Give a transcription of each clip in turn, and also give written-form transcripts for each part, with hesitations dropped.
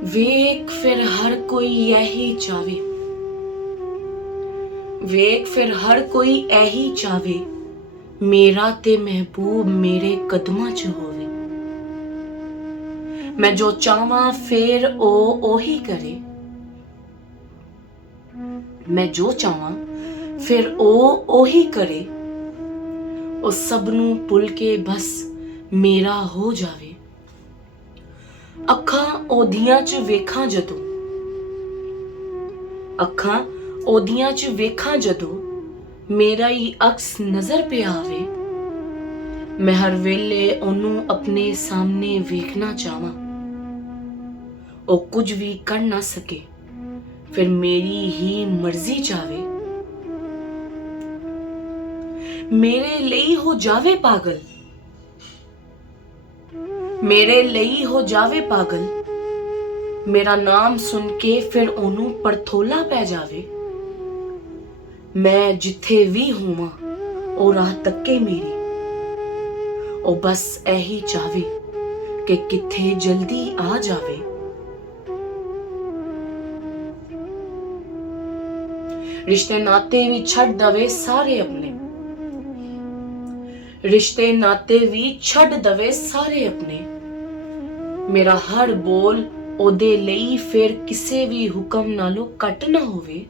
ਵੇਖ ਫਿਰ ਹਰ ਕੋਈ ਇਹੀ ਚਾਵੇ, ਵੇਖ ਫਿਰ ਹਰ ਕੋਈ ਇਹੀ ਚਾਵੇ, ਮੇਰਾ ਤੇ ਮਹਿਬੂਬ ਮੇਰੇ ਕਦਮਾਂ 'ਚ ਹੋਵੇ। ਮੈਂ ਜੋ ਚਾਹਾਂ ਫਿਰ ਉਹ ਉਹੀ ਕਰੇ, ਮੈਂ ਜੋ ਚਾਹਾਂ ਫਿਰ ਉਹ ਉਹੀ ਕਰੇ। ਉਹ ਸਭ ਨੂੰ ਭੁੱਲ ਕੇ ਬਸ ਮੇਰਾ ਹੋ ਜਾਵੇ। ਅੱਖਾਂ ਉਹਦੀਆਂ 'ਚ ਵੇਖਾਂ ਜਦੋਂ, ਅੱਖਾਂ ਉਹਦੀਆਂ 'ਚ ਵੇਖਾਂ ਜਦੋਂ, ਮੇਰਾ ਹੀ ਅਕਸ ਨਜ਼ਰ ਪਿਆ ਆਵੇ। ਮੈਂ ਹਰ ਵੇਲੇ ਉਹਨੂੰ ਆਪਣੇ ਸਾਹਮਣੇ ਵੇਖਣਾ ਚਾਹਾਂ। ਉਹ ਕੁਝ ਵੀ ਕਰ ਨਾ ਸਕੇ, ਫਿਰ ਮੇਰੀ ਹੀ ਮਰਜ਼ੀ ਚਾਵੇ। ਮੇਰੇ ਲਈ ਹੋ ਜਾਵੇ ਪਾਗਲ, ਮੇਰੇ ਲਈ ਹੋ ਜਾਵੇ ਪਾਗਲ। ਮੇਰਾ ਨਾਮ ਸੁਣ ਕੇ ਫਿਰ ਉਹਨੂੰ ਪਰਥੋਲਾ ਪੈ ਜਾਵੇ। ਮੈਂ ਜਿੱਥੇ ਵੀ ਹੋਵਾਂ ਉਹ ਰਾਹ ਤੱਕੇ ਮੇਰੀ। ਉਹ ਬਸ ਇਹੀ ਚਾਵੇ ਕਿ ਕਿੱਥੇ ਜਲਦੀ ਆ ਜਾਵੇ। ਰਿਸ਼ਤੇ ਨਾਤੇ ਵੀ ਛੱਡ ਦਵੇ ਸਾਰੇ ਆਪਣੇ, ਰਿਸ਼ਤੇ ਨਾਤੇ ਵੀ ਛੱਡ ਦਵੇ ਸਾਰੇ ਆਪਣੇ। ਮੇਰਾ ਹਰ ਬੋਲ ਉਹਦੇ ਲਈ ਫਿਰ ਕਿਸੇ ਵੀ ਹੁਕਮ ਨਾਲੋਂ ਘੱਟ ਨਾ ਹੋਵੇ।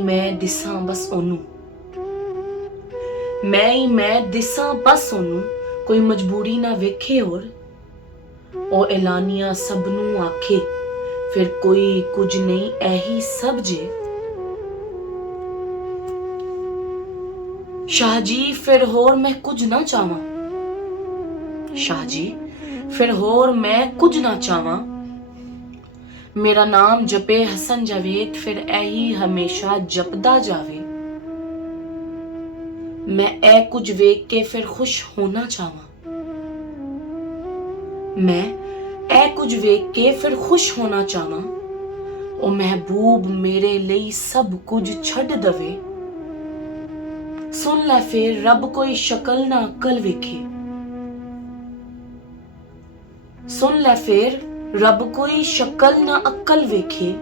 ਮੈਂ ਦਿਸਾਂ ਬਸ ਉਹਨੂੰ, ਮੈਂ ਦਿਸਾਂ ਬਸ ਉਹਨੂੰ। ਕੋਈ ਮਜਬੂਰੀ ਨਾ ਵੇਖੇ ਹੋਰ, ਉਹ ਐਲਾਨੀਆਂ ਸਭ ਨੂੰ ਆਖੇ, ਫਿਰ ਕੋਈ ਕੁਝ ਨਹੀਂ ਇਹੀ ਸਭ ਜੇ। ਸ਼ਾਹ ਜੀ ਫਿਰ ਹੋਰ ਮੈਂ ਕੁਝ ਨਾ ਚਾਹਾਂ, ਸ਼ਾਹ ਜੀ ਫਿਰ ਹੋਰ ਮੈਂ ਕੁਝ ਨਾ ਚਾਹਾਂ। ਮੇਰਾ ਨਾਮ ਜਪੇ ਹਸਨ ਜਾਵੇਦ, ਫਿਰ ਇਹੀ ਹਮੇਸ਼ਾ ਜਪਦਾ ਜਾਵੇ। ਮੈਂ ਇਹ ਕੁਝ ਵੇਖ ਕੇ ਫਿਰ ਖੁਸ਼ ਹੋਣਾ ਚਾਹਾਂ, ਮੈਂ ਇਹ ਕੁਝ ਵੇਖ ਕੇ ਫਿਰ ਖੁਸ਼ ਹੋਣਾ ਚਾਹਾਂ। ਉਹ ਮਹਿਬੂਬ ਮੇਰੇ ਲਈ ਸਭ ਕੁਝ ਛੱਡ ਦਵੇ। ਸੁਣ ਲੈ ਫਿਰ ਰੱਬ ਕੋਈ ਸ਼ਕਲ ਨਾ ਅਕਲ ਵੇਖੇ, ਸੁਣ ਲੈ ਫਿਰ ਰੱਬ ਕੋਈ ਸ਼ਕਲ ਨਾ ਅਕਲ ਵੇਖੇ।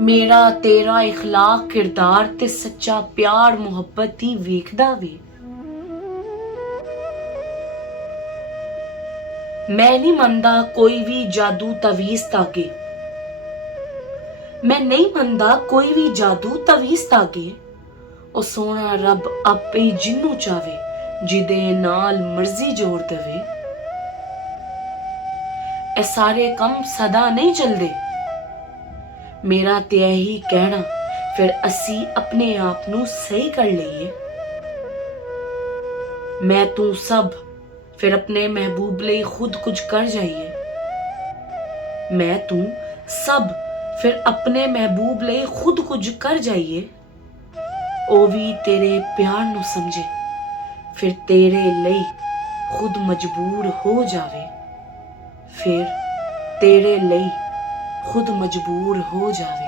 ਮੇਰਾ ਤੇਰਾ ਇਖਲਾਕ ਕਿਰਦਾਰ ਤੇ ਸੱਚਾ ਪਿਆਰ ਮੁਹੱਬਤ ਹੀ ਵੇਖਦਾ ਵੇ। ਮੈਂ ਨਹੀਂ ਮੰਨਦਾ ਕੋਈ ਵੀ ਜਾਦੂ ਤਵੀਜ਼ ਤਾਗੇ, ਮੈਂ ਨਹੀਂ ਮੰਨਦਾ ਕੋਈ ਵੀ ਜਾਦੂ ਤਵੀਜ਼ ਤਾਗੇ। ਉਹ ਸੋਹਣਾ ਰੱਬ ਆਪੇ ਜਿਹਨੂੰ ਚਾਵੇ, ਜਿਹਦੇ ਨਾਲ ਮਰਜ਼ੀ ਜੋੜ ਦੇਵੇ। ਇਹ ਸਾਰੇ ਕੰਮ ਸਦਾ ਨਹੀਂ ਚੱਲਦੇ, ਮੇਰਾ ਤੇ ਇਹੀ ਕਹਿਣਾ, ਫਿਰ ਅਸੀਂ ਆਪਣੇ ਆਪ ਨੂੰ ਸਹੀ ਕਰ ਲਈਏ। ਮੈਂ ਤੂੰ ਸਭ ਫਿਰ ਆਪਣੇ ਮਹਿਬੂਬ ਲਈ ਖੁਦ ਕੁਝ ਕਰ ਜਾਈਏ। ਮੈਂ ਤੂੰ ਸਭ ਫਿਰ ਆਪਣੇ ਮਹਿਬੂਬ ਲਈ ਖੁਦ ਕੁਝ ਕਰ ਜਾਈਏ। ਉਹ ਵੀ ਤੇਰੇ ਪਿਆਰ ਨੂੰ ਸਮਝੇ, ਫਿਰ ਤੇਰੇ ਲਈ ਖੁਦ ਮਜਬੂਰ ਹੋ ਜਾਵੇ। ਫਿਰ ਤੇਰੇ ਲਈ ਖੁਦ ਮਜਬੂਰ ਹੋ ਜਾਵੇ।